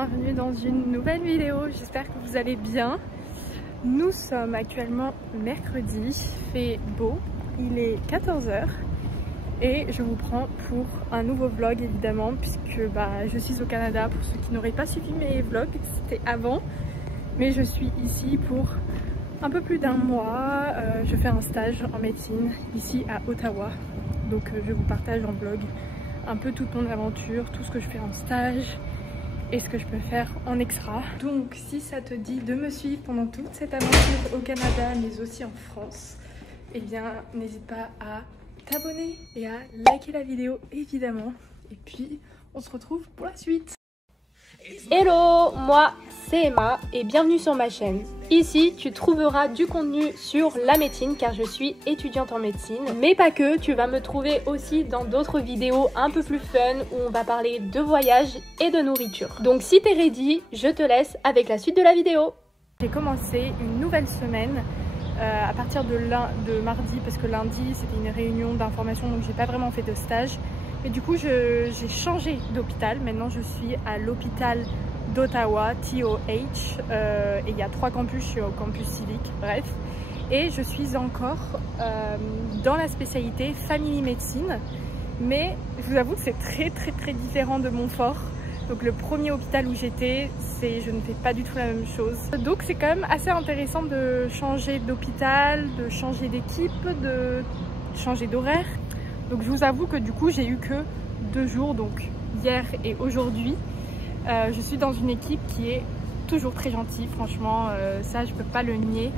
bienvenue dans une nouvelle vidéo, j'espère que vous allez bien. Nous sommes actuellement mercredi, il fait beau, il est 14 h et je vous prends pour un nouveau vlog évidemment puisque je suis au Canada. Pour ceux qui n'auraient pas suivi mes vlogs, c'était avant, mais je suis ici pour un peu plus d'un mois. Je fais un stage en médecine ici à Ottawa, donc je vous partage en vlog un peu toute mon aventure, tout ce que je fais en stage et ce que je peux faire en extra. Donc si ça te dit de me suivre pendant toute cette aventure au Canada mais aussi en France, eh bien n'hésite pas à t'abonner et à liker la vidéo évidemment. Et puis on se retrouve pour la suite. Hello, moi c'est Emma et bienvenue sur ma chaîne. Ici tu trouveras du contenu sur la médecine car je suis étudiante en médecine. Mais pas que, tu vas me trouver aussi dans d'autres vidéos un peu plus fun où on va parler de voyage et de nourriture. Donc si t'es ready, je te laisse avec la suite de la vidéo. J'ai commencé une nouvelle semaine à partir de mardi parce que lundi c'était une réunion d'information donc j'ai pas vraiment fait de stage. Et du coup j'ai changé d'hôpital, maintenant je suis à l'hôpital d'Ottawa, TOH, et il y a 3 campus, je suis au campus civique, bref. Et je suis encore dans la spécialité family médecine, mais je vous avoue que c'est très différent de Montfort. Donc le premier hôpital où j'étais, je ne fais pas du tout la même chose. Donc c'est quand même assez intéressant de changer d'hôpital, de changer d'équipe, de changer d'horaire. Donc je vous avoue que du coup j'ai eu que 2 jours, donc hier et aujourd'hui. Je suis dans une équipe qui est toujours très gentille, franchement, ça je peux pas le nier.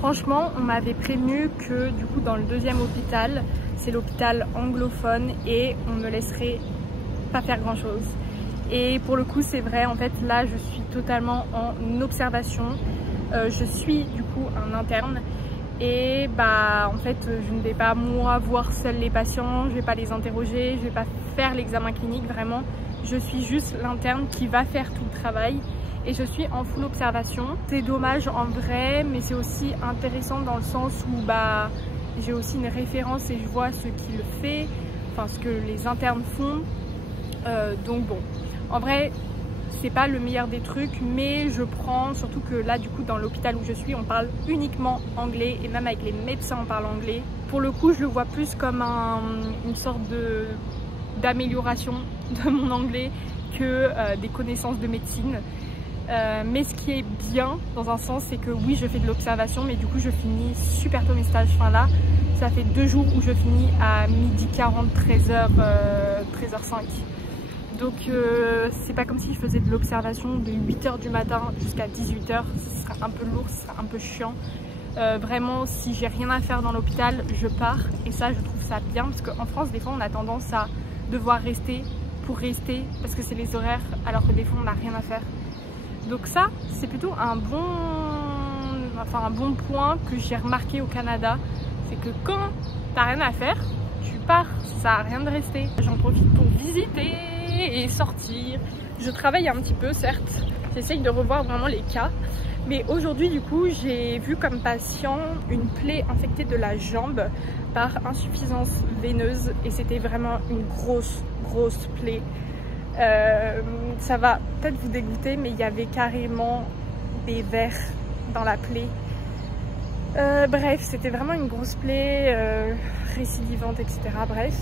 Franchement on m'avait prévenu que du coup dans le deuxième hôpital, c'est l'hôpital anglophone et on me laisserait pas faire grand chose. Et pour le coup c'est vrai, en fait là je suis totalement en observation. Je suis du coup un interne. Et en fait je ne vais pas moi voir seul les patients, je vais pas les interroger, je vais pas faire l'examen clinique vraiment. Je suis juste l'interne qui va faire tout le travail et je suis en full observation. C'est dommage en vrai, mais c'est aussi intéressant dans le sens où j'ai aussi une référence et je vois ce qu'il fait, enfin ce que les internes font. Donc bon, en vrai c'est pas le meilleur des trucs, mais je prends, surtout que là du coup dans l'hôpital où je suis on parle uniquement anglais et même avec les médecins on parle anglais. Pour le coup je le vois plus comme une sorte d'amélioration de mon anglais que des connaissances de médecine. Mais ce qui est bien dans un sens c'est que oui je fais de l'observation, mais du coup je finis super tôt mes stages. Enfin là ça fait 2 jours où je finis à 12h40, 13h, 13h05. Donc c'est pas comme si je faisais de l'observation de 8 h du matin jusqu'à 18 h, ce sera un peu lourd, ce sera un peu chiant. Vraiment si j'ai rien à faire dans l'hôpital, je pars et ça je trouve ça bien parce qu'en France des fois on a tendance à devoir rester pour rester parce que c'est les horaires alors que des fois on n'a rien à faire. Donc ça c'est plutôt un bon point que j'ai remarqué au Canada, c'est que quand t'as rien à faire, tu pars, ça n'a rien de rester. J'en profite pour visiter et sortir. Je travaille un petit peu certes, j'essaye de revoir vraiment les cas, mais aujourd'hui du coup j'ai vu comme patient une plaie infectée de la jambe par insuffisance veineuse et c'était vraiment une grosse plaie. Ça va peut-être vous dégoûter, mais il y avait carrément des vers dans la plaie. Bref, c'était vraiment une grosse plaie récidivante, etc. Bref,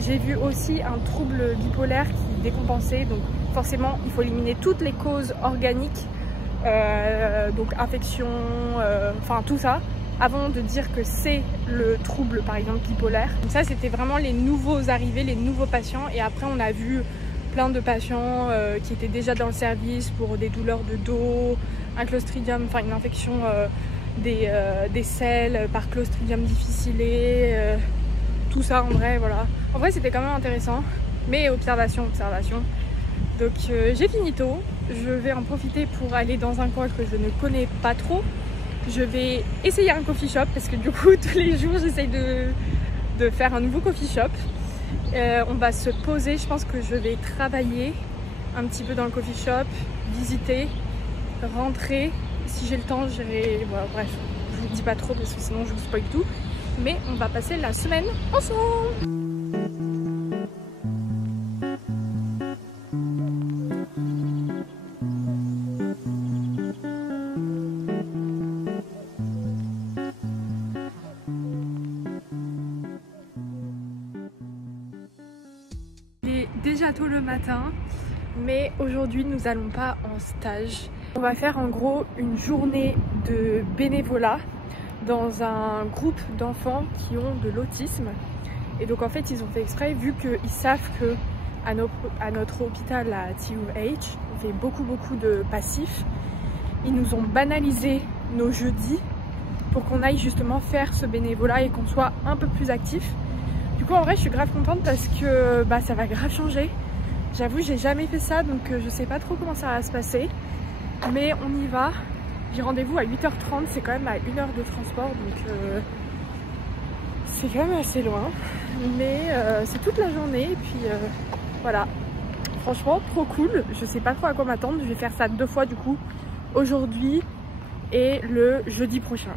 j'ai vu aussi un trouble bipolaire qui décompensait, donc forcément il faut éliminer toutes les causes organiques, donc infection, enfin tout ça, avant de dire que c'est le trouble par exemple bipolaire. Donc ça c'était vraiment les nouveaux arrivés, les nouveaux patients, et après on a vu plein de patients qui étaient déjà dans le service pour des douleurs de dos, un clostridium, enfin une infection des selles par Clostridium difficile, tout ça en vrai, voilà. En vrai c'était quand même intéressant, mais observation. Donc j'ai fini tôt, je vais en profiter pour aller dans un coin que je ne connais pas trop. Je vais essayer un coffee shop parce que du coup tous les jours j'essaye de faire un nouveau coffee shop. On va se poser, je pense que je vais travailler un petit peu dans le coffee shop, visiter, rentrer. Si j'ai le temps, j'irai. Voilà, bref, je vous dis pas trop parce que sinon je vous spoil tout. Mais on va passer la semaine ensemble. matin, mais aujourd'hui nous allons pas en stage. On va faire en gros une journée de bénévolat dans un groupe d'enfants qui ont de l'autisme. Et donc en fait ils ont fait exprès, vu qu'ils savent que à notre hôpital à TUH on fait beaucoup de passifs. Ils nous ont banalisé nos jeudis pour qu'on aille justement faire ce bénévolat et qu'on soit un peu plus actifs. Du coup en vrai je suis grave contente parce que ça va grave changer. J'avoue j'ai jamais fait ça, donc je sais pas trop comment ça va se passer. Mais on y va. J'ai rendez-vous à 8h30, c'est quand même à 1 heure de transport, donc c'est quand même assez loin. Mais c'est toute la journée et puis voilà. Franchement trop cool, je sais pas trop à quoi m'attendre. Je vais faire ça 2 fois du coup, aujourd'hui et le jeudi prochain.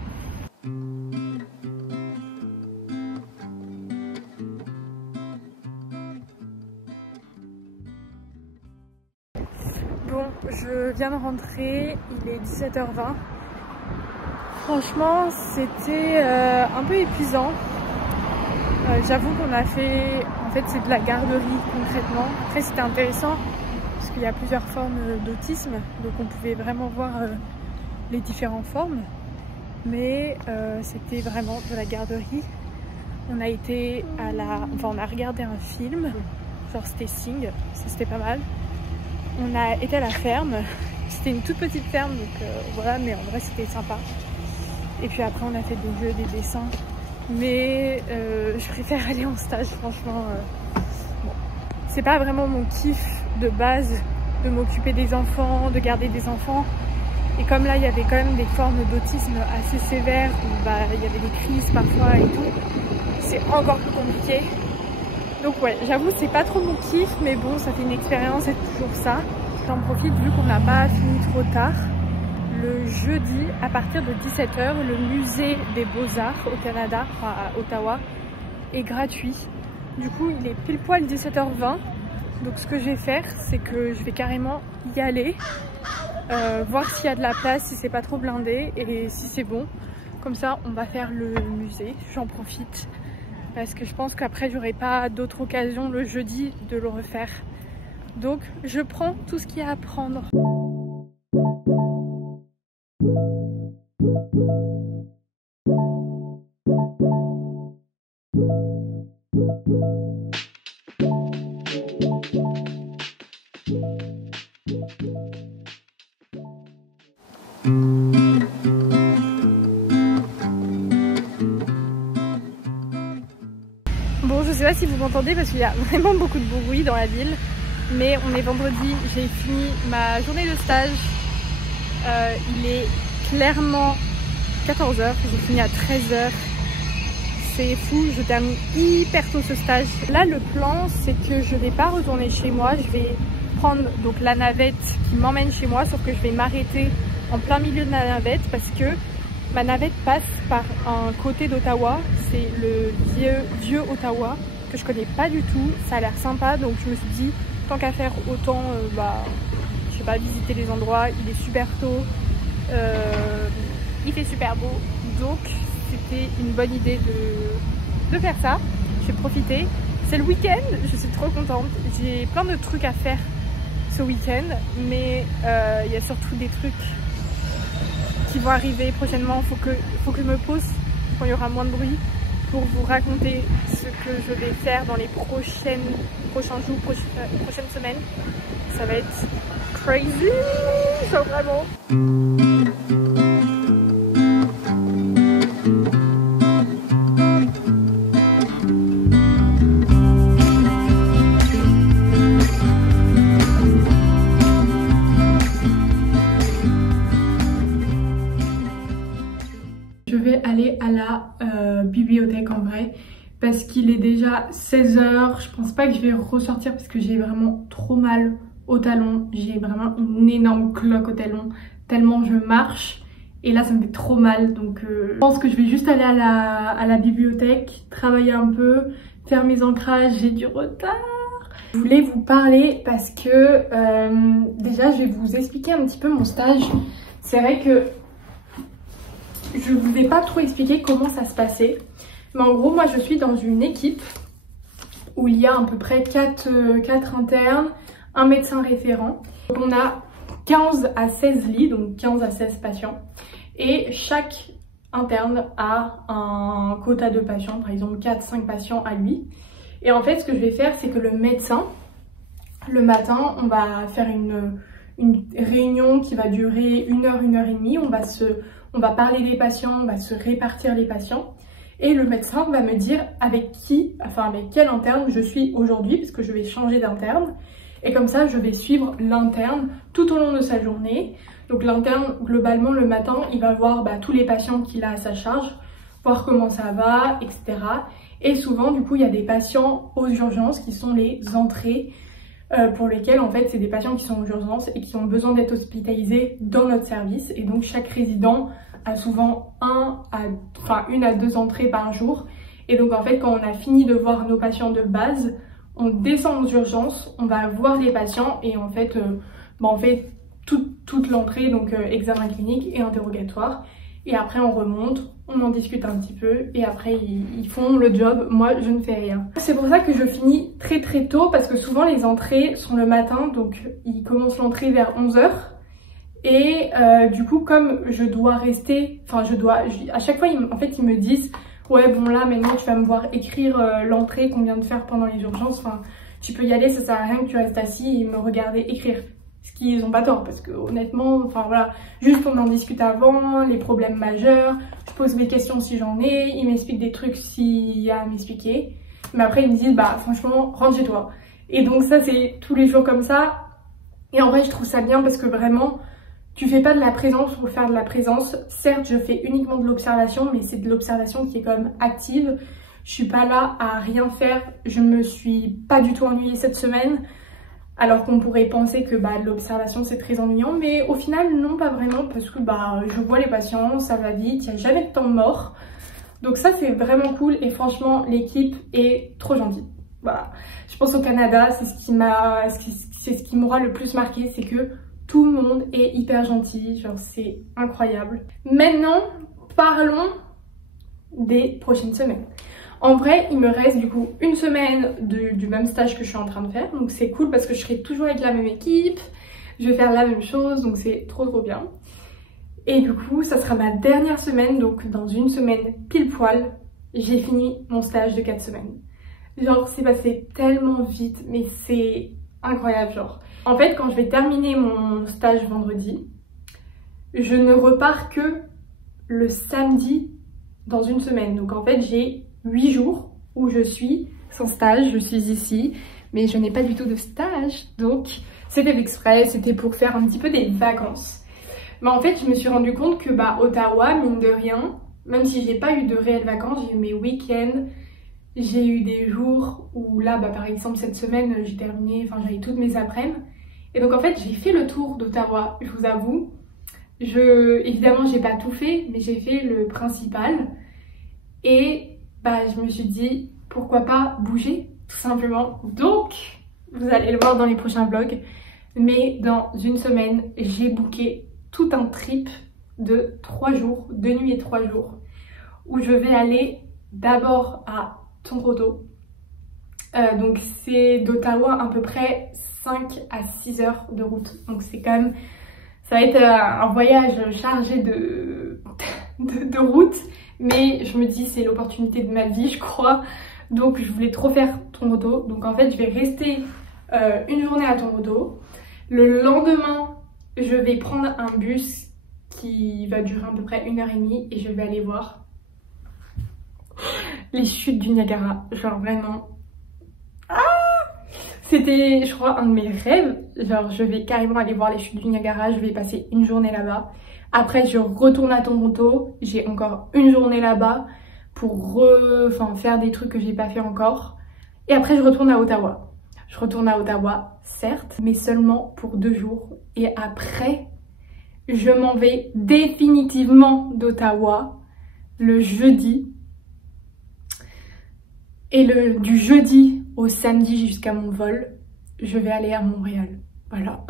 Bon, je viens de rentrer, il est 17h20. Franchement, c'était un peu épuisant. J'avoue qu'on a fait, en fait c'est de la garderie concrètement. Après c'était intéressant parce qu'il y a plusieurs formes d'autisme, donc on pouvait vraiment voir les différentes formes. Mais c'était vraiment de la garderie. On a été à on a regardé un film, genre c'était Sing, c'était pas mal. On a été à la ferme, c'était une toute petite ferme, donc voilà, mais en vrai c'était sympa. Et puis après on a fait des jeux, des dessins, mais je préfère aller en stage, franchement. Bon. C'est pas vraiment mon kiff de base de m'occuper des enfants, de garder des enfants. Et comme là il y avait quand même des formes d'autisme assez sévères, où il y avait des crises parfois et tout, c'est encore plus compliqué. Donc ouais, j'avoue c'est pas trop mon kiff, mais bon ça fait une expérience, c'est toujours ça. J'en profite vu qu'on n'a pas fini trop tard. Le jeudi à partir de 17h, le musée des Beaux-Arts au Canada, enfin à Ottawa, est gratuit. Du coup il est pile poil 17h20. Donc ce que je vais faire c'est que je vais carrément y aller, voir s'il y a de la place, si c'est pas trop blindé et si c'est bon. Comme ça on va faire le musée, j'en profite. Parce que je pense qu'après j'aurai pas d'autre occasion le jeudi de le refaire. Donc je prends tout ce qu'il y a à prendre. Bon, je sais pas si vous m'entendez parce qu'il y a vraiment beaucoup de bruit dans la ville, mais on est vendredi, j'ai fini ma journée de stage. Il est clairement 14h, j'ai fini à 13h. C'est fou, je termine hyper tôt ce stage. Là, le plan, c'est que je vais pas retourner chez moi, je vais prendre donc la navette qui m'emmène chez moi, sauf que je vais m'arrêter en plein milieu de la navette parce que ma navette passe par un côté d'Ottawa, c'est le vieux Ottawa que je connais pas du tout, ça a l'air sympa, donc je me suis dit tant qu'à faire autant je sais pas, visiter les endroits. Il est super tôt, il fait super beau, donc c'était une bonne idée de faire ça. Je vais profiter, c'est le week-end, je suis trop contente, j'ai plein de trucs à faire ce week-end, mais il y a surtout des trucs qui vont arriver prochainement. Faut que je me pose quand il y aura moins de bruit pour vous raconter ce que je vais faire dans les prochains jours, prochaines semaines. Ça va être crazy, ça vraiment. Je vais aller à la bibliothèque en vrai parce qu'il est déjà 16h. Je pense pas que je vais ressortir parce que j'ai vraiment trop mal au talon. J'ai vraiment une énorme cloque au talon tellement je marche et là ça me fait trop mal. Donc je pense que je vais juste aller à la bibliothèque, travailler un peu, faire mes ancrages. J'ai du retard. Je voulais vous parler parce que déjà je vais vous expliquer un petit peu mon stage. C'est vrai que je ne vous ai pas trop expliqué comment ça se passait. Mais en gros, moi je suis dans une équipe où il y a à peu près 4 internes un médecin référent. On a 15 à 16 lits, donc 15 à 16 patients. Et chaque interne a un quota de patients, par exemple 4-5 patients à lui. Et en fait, ce que je vais faire, c'est que le médecin, le matin, on va faire une réunion qui va durer 1 heure, 1 heure et demie. On va parler des patients, on va se répartir les patients. Et le médecin va me dire avec quel interne je suis aujourd'hui, parce que je vais changer d'interne. Et comme ça, je vais suivre l'interne tout au long de sa journée. Donc l'interne, globalement, le matin, il va voir tous les patients qu'il a à sa charge, voir comment ça va, etc. Et souvent, du coup, il y a des patients aux urgences qui sont les entrées pour lesquels, en fait, c'est des patients qui sont aux urgences et qui ont besoin d'être hospitalisés dans notre service. Et donc, chaque résident a souvent 1 à 2 entrées par jour. Et donc, en fait, quand on a fini de voir nos patients de base, on descend aux urgences, on va voir les patients et en fait, on fait toute l'entrée, donc examen clinique et interrogatoire. Et après, on remonte, on en discute un petit peu et après, ils font le job. Moi, je ne fais rien. C'est pour ça que je finis très très tôt parce que souvent, les entrées sont le matin. Donc, ils commencent l'entrée vers 11 h. Et du coup, comme je dois rester, à chaque fois, ils me disent ouais, bon là, maintenant, tu vas me voir écrire l'entrée qu'on vient de faire pendant les urgences. Enfin, tu peux y aller, ça sert à rien que tu restes assis et me regarder écrire. Ce qu'ils n'ont pas tort, parce que honnêtement, juste on en discute avant, les problèmes majeurs, je pose mes questions si j'en ai, ils m'expliquent des trucs s'il y a à m'expliquer. Mais après, ils me disent, franchement, rentre chez toi. Et donc ça, c'est tous les jours comme ça. Et en vrai, je trouve ça bien parce que vraiment, tu fais pas de la présence pour faire de la présence. Certes, je fais uniquement de l'observation, mais c'est de l'observation qui est quand même active. Je suis pas là à rien faire. Je me suis pas du tout ennuyée cette semaine. Alors qu'on pourrait penser que l'observation c'est très ennuyant, mais au final non, pas vraiment, parce que je vois les patients, ça va vite, il n'y a jamais de temps mort. Donc ça c'est vraiment cool et franchement l'équipe est trop gentille. Voilà. Je pense au Canada, c'est ce qui m'aura le plus marqué, c'est que tout le monde est hyper gentil, genre c'est incroyable. Maintenant, parlons des prochaines semaines. En vrai, il me reste du coup 1 semaine du même stage que je suis en train de faire. Donc c'est cool parce que je serai toujours avec la même équipe. Je vais faire la même chose, donc c'est trop bien. Et du coup, ça sera ma dernière semaine. Donc dans 1 semaine pile poil, j'ai fini mon stage de 4 semaines. Genre c'est passé tellement vite, mais c'est incroyable genre. En fait, quand je vais terminer mon stage vendredi, je ne repars que le samedi dans 1 semaine. Donc en fait, j'ai 8 jours où je suis sans stage, je suis ici, mais je n'ai pas du tout de stage, donc c'était exprès, c'était pour faire un petit peu des vacances. Mais en fait, je me suis rendu compte que Ottawa, mine de rien, même si j'ai pas eu de réelles vacances, j'ai eu mes week-ends, j'ai eu des jours où là, par exemple cette semaine, j'ai terminé, j'avais toutes mes après-midi. Et donc en fait, j'ai fait le tour d'Ottawa, je vous avoue. Évidemment, j'ai pas tout fait, mais j'ai fait le principal. Et je me suis dit, pourquoi pas bouger, tout simplement. Donc, vous allez le voir dans les prochains vlogs. Mais dans 1 semaine, j'ai booké tout un trip de 3 jours, 2 nuits et 3 jours, où je vais aller d'abord à Toronto. Donc c'est d'Ottawa à peu près 5 à 6 heures de route. Donc c'est quand même, ça va être un voyage chargé de route. Mais je me dis c'est l'opportunité de ma vie je crois, donc je voulais trop faire Toronto. Donc en fait je vais rester 1 journée à Toronto. Le lendemain je vais prendre un bus qui va durer à peu près 1 heure et demie et je vais aller voir les chutes du Niagara. Genre vraiment c'était je crois un de mes rêves. Genre je vais carrément aller voir les chutes du Niagara, je vais passer 1 journée là-bas. Après, je retourne à Toronto. J'ai encore 1 journée là-bas pour faire des trucs que j'ai pas fait encore. Et après, je retourne à Ottawa. Je retourne à Ottawa, certes, mais seulement pour 2 jours. Et après, je m'en vais définitivement d'Ottawa le jeudi. Et du jeudi au samedi jusqu'à mon vol, je vais aller à Montréal. Voilà.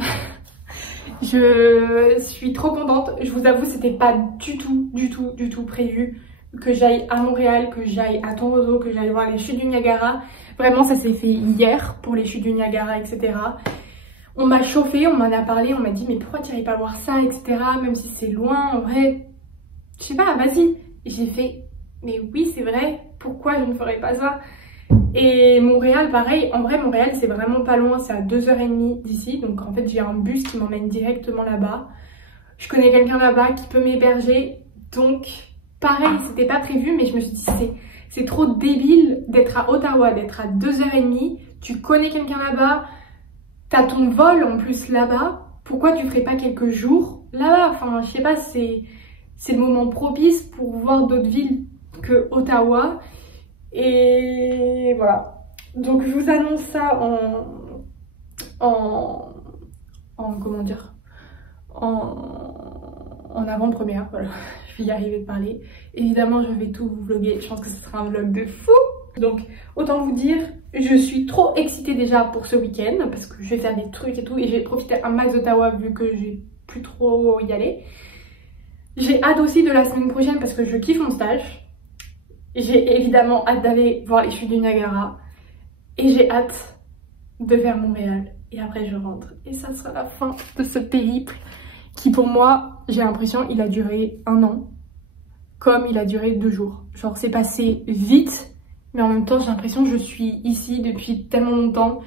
Je suis trop contente, je vous avoue c'était pas du tout prévu que j'aille à Montréal, que j'aille à Toronto, que j'aille voir les chutes du Niagara. Vraiment ça s'est fait hier pour les chutes du Niagara, etc. On m'a chauffé, on m'en a parlé, on m'a dit mais pourquoi tu n'irais pas voir ça, etc. Même si c'est loin, en vrai, je sais pas, vas-y. J'ai fait mais oui c'est vrai, pourquoi je ne ferais pas ça? Et Montréal pareil, en vrai Montréal c'est vraiment pas loin, c'est à 2h30 d'ici. Donc en fait j'ai un bus qui m'emmène directement là-bas. Je connais quelqu'un là-bas qui peut m'héberger. Donc pareil, c'était pas prévu mais je me suis dit c'est trop débile d'être à Ottawa, d'être à 2h30. Tu connais quelqu'un là-bas, t'as ton vol en plus là-bas. Pourquoi tu ferais pas quelques jours là-bas? Enfin je sais pas, c'est le moment propice pour voir d'autres villes que Ottawa. Et voilà. Donc je vous annonce ça comment dire, en avant-première, voilà. Je vais y arriver de parler. Évidemment je vais tout vous vlogger, je pense que ce sera un vlog de fou. Donc autant vous dire, je suis trop excitée déjà pour ce week-end parce que je vais faire des trucs et tout et j'ai profité un max d'Ottawa vu que j'ai plus trop y aller. J'ai hâte aussi de la semaine prochaine parce que je kiffe mon stage. J'ai évidemment hâte d'aller voir les chutes du Niagara. Et j'ai hâte de faire Montréal. Et après je rentre. Et ça sera la fin de ce périple qui pour moi, j'ai l'impression, il a duré 1 an. Comme il a duré 2 jours. Genre c'est passé vite. Mais en même temps j'ai l'impression que je suis ici depuis tellement longtemps.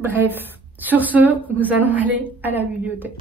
Bref. Sur ce, nous allons aller à la bibliothèque.